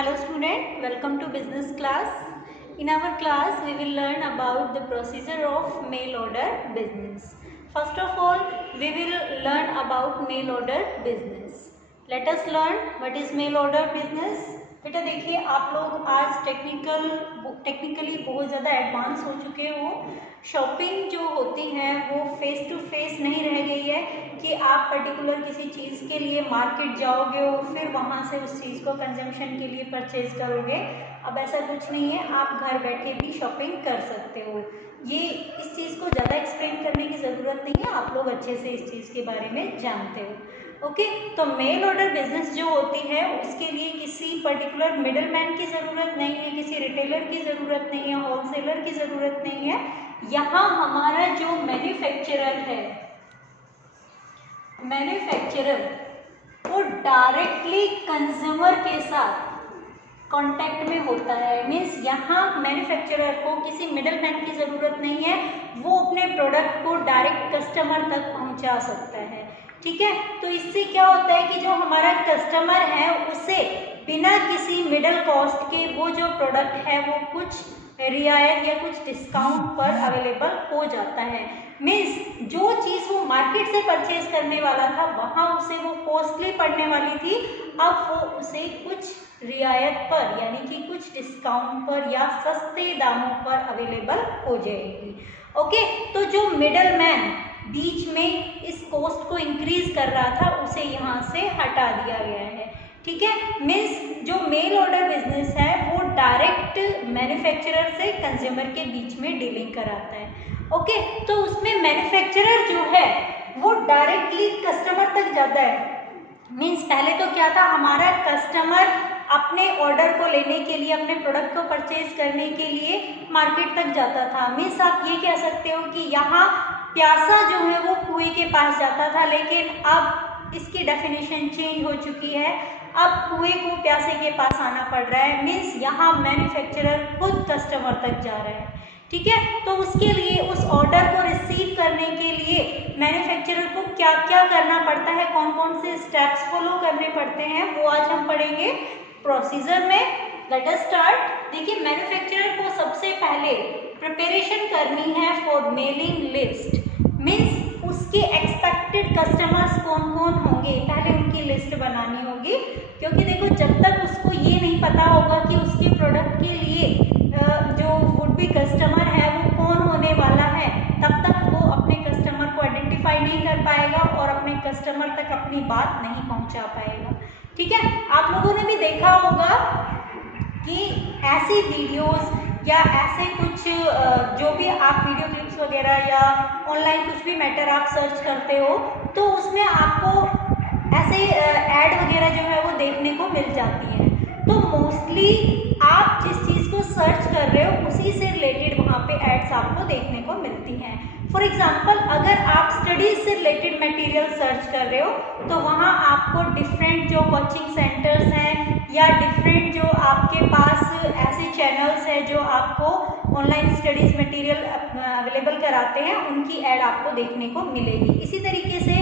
Hello student, welcome to business class. In our class we will learn about the procedure of mail order business. First of all we will learn about mail order business. Let us learn what is mail order business. बेटा देखिए आप लोग आज technically बहुत ज़्यादा advance हो चुके हो। शॉपिंग जो होती है वो फेस टू फेस नहीं रह गई है कि आप पर्टिकुलर किसी चीज़ के लिए मार्केट जाओगे और फिर वहाँ से उस चीज़ को कंजम्पशन के लिए परचेज करोगे। अब ऐसा कुछ नहीं है, आप घर बैठे भी शॉपिंग कर सकते हो। ये इस चीज़ को ज़्यादा एक्सप्लेन करने की ज़रूरत नहीं है, आप लोग अच्छे से इस चीज़ के बारे में जानते हो। ओके, तो मेल ऑर्डर बिजनेस जो होती है उसके लिए किसी पर्टिकुलर मिडल मैन की ज़रूरत नहीं है, किसी रिटेलर की ज़रूरत नहीं है, होलसेलर की ज़रूरत नहीं है। यहाँ हमारा जो मैन्युफैक्चरर है, मैन्युफैक्चरर वो डायरेक्टली कंज्यूमर के साथ कांटेक्ट में होता है। मीन्स यहाँ मैन्युफैक्चरर को किसी मिडल मैन की ज़रूरत नहीं है, वो अपने प्रोडक्ट को डायरेक्ट कस्टमर तक पहुँचा सकता है। ठीक है, तो इससे क्या होता है कि जो हमारा कस्टमर है उसे बिना किसी मिडल कॉस्ट के वो जो प्रोडक्ट है वो कुछ रियायत या कुछ डिस्काउंट पर अवेलेबल हो जाता है। मीन्स जो चीज़ वो मार्केट से परचेज करने वाला था वहाँ उसे वो कॉस्टली पड़ने वाली थी, अब वो उसे कुछ रियायत पर यानी कि कुछ डिस्काउंट पर या सस्ते दामों पर अवेलेबल हो जाएगी। ओके, तो जो मिडल मैन बीच में इस कॉस्ट को इंक्रीज कर रहा था उसे यहाँ से हटा दिया गया है। ठीक है, मीन्स जो मेल ऑर्डर बिजनेस है वो डायरेक्ट मैन्युफैक्चरर से कंज्यूमर के बीच में डीलिंग कराता है। ओके, तो उसमें मैन्युफैक्चरर जो है वो डायरेक्टली कस्टमर तक जाता है। मीन्स पहले तो क्या था, हमारा कस्टमर अपने ऑर्डर को लेने के लिए, अपने प्रोडक्ट को परचेज करने के लिए मार्केट तक जाता था। मीन्स आप ये कह सकते हो कि यहाँ प्यासा जो है वो कुएं के पास जाता था, लेकिन अब इसकी डेफिनेशन चेंज हो चुकी है, अब कुएं को प्यासे के पास आना पड़ रहा है। मीन्स यहाँ मैन्युफैक्चरर खुद कस्टमर तक जा रहा है। ठीक है, तो उसके लिए उस ऑर्डर को रिसीव करने के लिए मैन्युफैक्चरर को क्या क्या करना पड़ता है, कौन कौन से स्टेप्स फॉलो करने पड़ते हैं, वो आज हम पढ़ेंगे प्रोसीजर में। Let us start. देखिए, मैन्युफैक्चरर को सबसे पहले प्रिपरेशन करनी है फॉर मेलिंग लिस्ट। मीन्स उसके एक्सपेक्टेड कस्टमर्स कौन कौन होंगे, पहले उनकी लिस्ट बनानी होगी। क्योंकि देखो, जब तक उसको ये नहीं पता होगा कि उसके प्रोडक्ट के लिए जो वुड बी कस्टमर है वो कौन होने वाला है, तब तक वो अपने कस्टमर को आइडेंटिफाई नहीं कर पाएगा और अपने कस्टमर तक अपनी बात नहीं पहुंचा पाएगा। ठीक है, आप लोगों ने भी देखा होगा कि ऐसी वीडियोस या ऐसे कुछ जो भी आप वीडियो क्लिप्स वगैरह या ऑनलाइन कुछ भी मैटर आप सर्च करते हो तो उसमें आपको ऐसे ऐड वगैरह जो है वो देखने को मिल जाती है। तो मोस्टली आप जिस चीज़ को सर्च कर रहे हो उसी से रिलेटेड वहाँ पे एड्स आपको देखने को मिलती हैं। फॉर एग्जाम्पल, अगर आप स्टडीज से रिलेटेड मटेरियल सर्च कर रहे हो तो वहाँ आपको डिफरेंट जो कोचिंग सेंटर्स हैं या डिफरेंट जो आपके पास ऐसे चैनल्स हैं जो आपको ऑनलाइन स्टडीज मटेरियल अवेलेबल कराते हैं, उनकी ऐड आपको देखने को मिलेगी। इसी तरीके से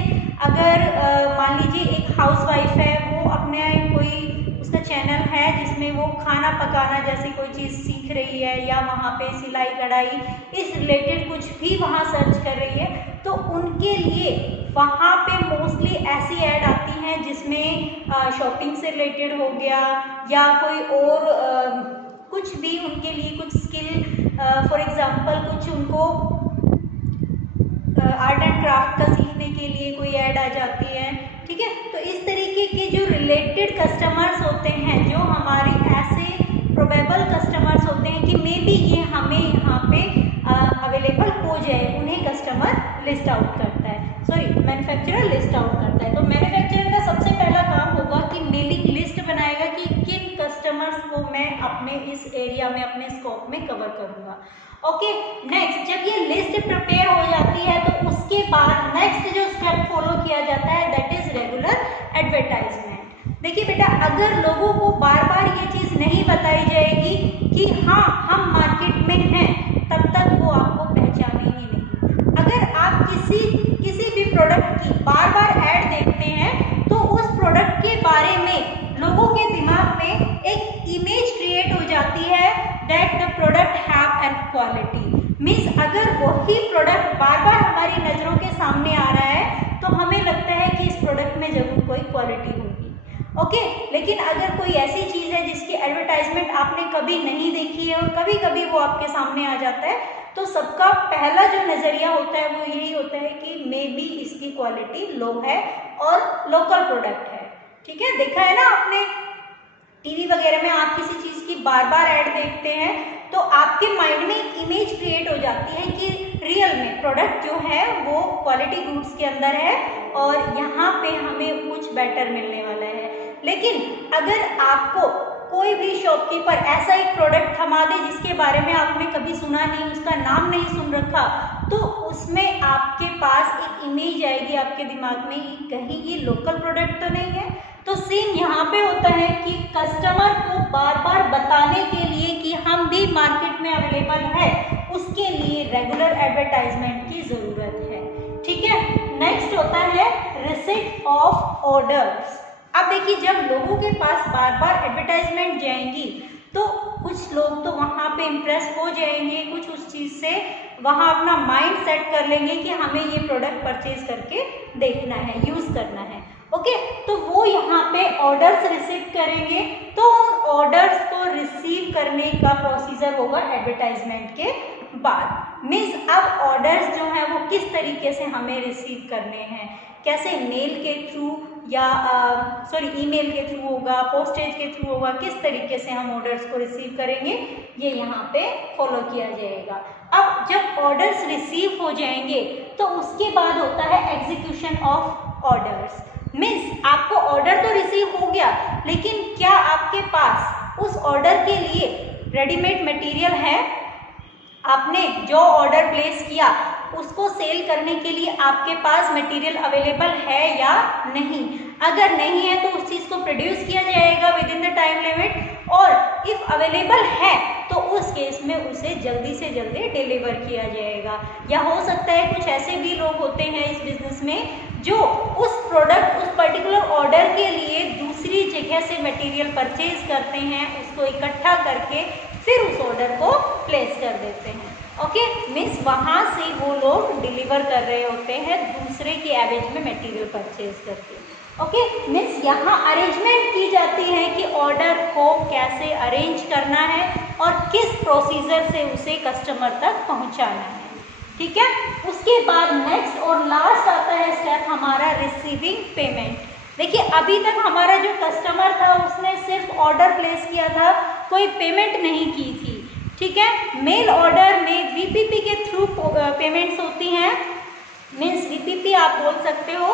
अगर मान लीजिए एक हाउसवाइफ है, वो अपने कोई उसका चैनल है जिसमें वो खाना पकाना जैसी कोई चीज़ सीख रही है या वहाँ पे सिलाई कढ़ाई इस रिलेटेड कुछ भी वहाँ सर्च कर रही है, तो उनके लिए वहाँ पे मोस्टली ऐसी ऐड आती हैं जिसमें शॉपिंग से रिलेटेड हो गया या कोई और कुछ भी उनके लिए कुछ स्किल, फॉर एग्जांपल कुछ उनको आर्ट एंड क्राफ्ट का सीखने के लिए कोई ऐड आ जाती है। ठीक है, तो इस तरीके के जो रिलेटेड कस्टमर्स होते हैं, जो हमारे ऐसे प्रोबेबल कस्टमर्स होते हैं कि मे बी ये हमें यहाँ पे अवेलेबल हो जाए, उन्हें कस्टमर लिस्ट आउट करता है, सॉरी मैन्युफैक्चरर लिस्ट आउट करता है। तो मैन्युफैक्चरर का सबसे पहला काम होगा कि मेलिंग लिस्ट बनाएगा कि किन कस्टमर्स को मैं अपने इस एरिया में, अपने स्कोप में कवर करूँगा। ओके, नेक्स्ट जब ये लिस्ट प्रिपेयर हो जाती है तो उसके बाद नेक्स्ट जो स्टेप फॉलो किया जाता है दैट इज रेगुलर एडवर्टाइजमेंट। देखिए बेटा, अगर लोगों को बार बार ये चीज़ नहीं बताई जाएगी कि हाँ हम मार्केट में हैं, तब तक वो आपको पहचानेंगे नहीं। अगर आप किसी भी प्रोडक्ट की बार बार ऐड देखते हैं तो उस प्रोडक्ट के बारे में लोगों के दिमाग में एक इमेज क्रिएट हो जाती है that the product have an quality. Means अगर वही प्रोडक्ट बार बार हमारी नजरों के सामने आ रहा है तो हमें लगता है कि इस प्रोडक्ट में जरूर कोई क्वालिटी होगी। ओके, लेकिन अगर कोई ऐसी चीज है जिसकी एडवर्टाइजमेंट आपने कभी नहीं देखी है और कभी कभी वो आपके सामने आ जाता है, तो सबका पहला जो नजरिया होता है वो यही होता है कि मे बी इसकी क्वालिटी लो है और लोकल प्रोडक्ट है। ठीक है, देखा है ना आपने, टीवी वगैरह में आप किसी चीज की बार बार ऐड देखते हैं तो आपके माइंड में एक इमेज क्रिएट हो जाती है कि रियल में प्रोडक्ट जो है वो क्वालिटी गुड्स के अंदर है और यहाँ पे हमें कुछ बेटर मिलने वाला है। लेकिन अगर आपको कोई भी शॉपकीपर ऐसा एक प्रोडक्ट थमा दे जिसके बारे में आपने कभी सुना नहीं, उसका नाम नहीं सुन रखा, तो उसमें आपके पास एक इमेज आएगी आपके दिमाग में कि कहीं ये लोकल प्रोडक्ट तो नहीं है। तो सेम यहाँ पे होता है कि कस्टमर को बार बार बताने के लिए कि हम भी मार्केट में अवेलेबल है, उसके लिए रेगुलर एडवर्टाइजमेंट की जरूरत है। ठीक है, नेक्स्ट होता है रिसीट ऑफ ऑर्डर्स। अब देखिए, जब लोगों के पास बार बार एडवर्टाइजमेंट जाएंगी तो कुछ लोग तो वहाँ पे इम्प्रेस हो जाएंगे, कुछ उस चीज़ से वहाँ अपना माइंड सेट कर लेंगे कि हमें ये प्रोडक्ट परचेज करके देखना है, यूज़ करना है। ओके, तो वो यहाँ पे ऑर्डर्स रिसीव करेंगे, तो उन ऑर्डर्स को रिसीव करने का प्रोसीजर होगा एडवर्टाइजमेंट के बाद। मीन्स अब ऑर्डर्स जो है वो किस तरीके से हमें रिसीव करने हैं, कैसे मेल के थ्रू या ईमेल के थ्रू होगा, पोस्टेज के थ्रू होगा, किस तरीके से हम ऑर्डर्स को रिसीव करेंगे, ये यहाँ पे फॉलो किया जाएगा। अब जब ऑर्डर्स रिसीव हो जाएंगे तो उसके बाद होता है एग्जीक्यूशन ऑफ ऑर्डर्स। मीन्स आपको ऑर्डर तो रिसीव हो गया, लेकिन क्या आपके पास उस ऑर्डर के लिए रेडीमेड मटेरियल है? आपने जो ऑर्डर प्लेस किया उसको सेल करने के लिए आपके पास मटेरियल अवेलेबल है या नहीं? अगर नहीं है तो उस चीज़ को प्रोड्यूस किया जाएगा with in the time limit, और इफ अवेलेबल है तो उस केस में उसे जल्दी से जल्दी डिलीवर किया जाएगा। या हो सकता है कुछ ऐसे भी लोग होते हैं इस बिजनेस में जो उस प्रोडक्ट, उस पर्टिकुलर ऑर्डर के लिए दूसरी जगह से मटेरियल परचेज करते हैं, उसको इकट्ठा करके फिर उस ऑर्डर को प्लेस कर देते हैं। ओके, मीन्स वहाँ से वो लोग डिलीवर कर रहे होते हैं दूसरे के एवरेज में मटेरियल परचेज करके। ओके, मीन्स यहाँ अरेंजमेंट की जाती है कि ऑर्डर को कैसे अरेंज करना है और किस प्रोसीजर से उसे कस्टमर तक पहुँचाना है। ठीक है, उसके बाद नेक्स्ट और लास्ट आता है स्टेप हमारा रिसीविंग पेमेंट। देखिए, अभी तक हमारा जो कस्टमर था उसने सिर्फ ऑर्डर प्लेस किया था, कोई पेमेंट नहीं की थी। ठीक है, मेल ऑर्डर में वीपीपी के थ्रू पेमेंट्स होती हैं। मीन्स वीपीपी आप बोल सकते हो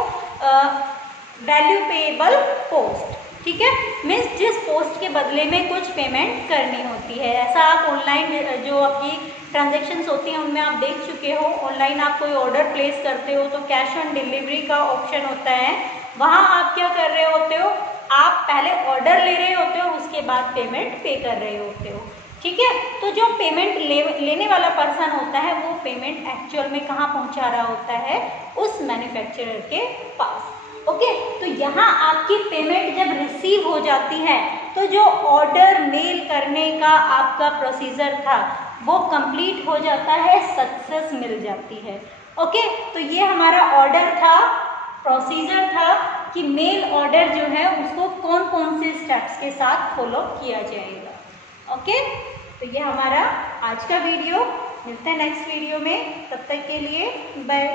वैल्यू पेएबल पोस्ट। ठीक है, मीन्स जिस पोस्ट के बदले में कुछ पेमेंट करनी होती है। ऐसा आप ऑनलाइन जो आपकी ट्रांजेक्शंस होती हैं उनमें आप देख चुके हो। ऑनलाइन आप कोई ऑर्डर प्लेस करते हो तो कैश ऑन डिलीवरी का ऑप्शन होता है। वहाँ आप क्या कर रहे होते हो, आप पहले ऑर्डर ले रहे होते हो, उसके बाद पेमेंट पे कर रहे होते हो। ठीक है, तो जो पेमेंट लेने वाला पर्सन होता है वो पेमेंट एक्चुअल में कहाँ पहुँचा रहा होता है? उस मैन्युफैक्चरर के पास। ओके, तो यहाँ आपकी पेमेंट जब रिसीव हो जाती है तो जो ऑर्डर मेल करने का आपका प्रोसीजर था वो कंप्लीट हो जाता है, सक्सेस मिल जाती है। ओके, तो ये हमारा ऑर्डर था, प्रोसीजर था कि मेल ऑर्डर जो है उसको कौन कौन से स्टेप्स के साथ फॉलो किया जाएगा। ओके, तो ये हमारा आज का वीडियो। मिलते हैं नेक्स्ट वीडियो में, तब तक के लिए बाय।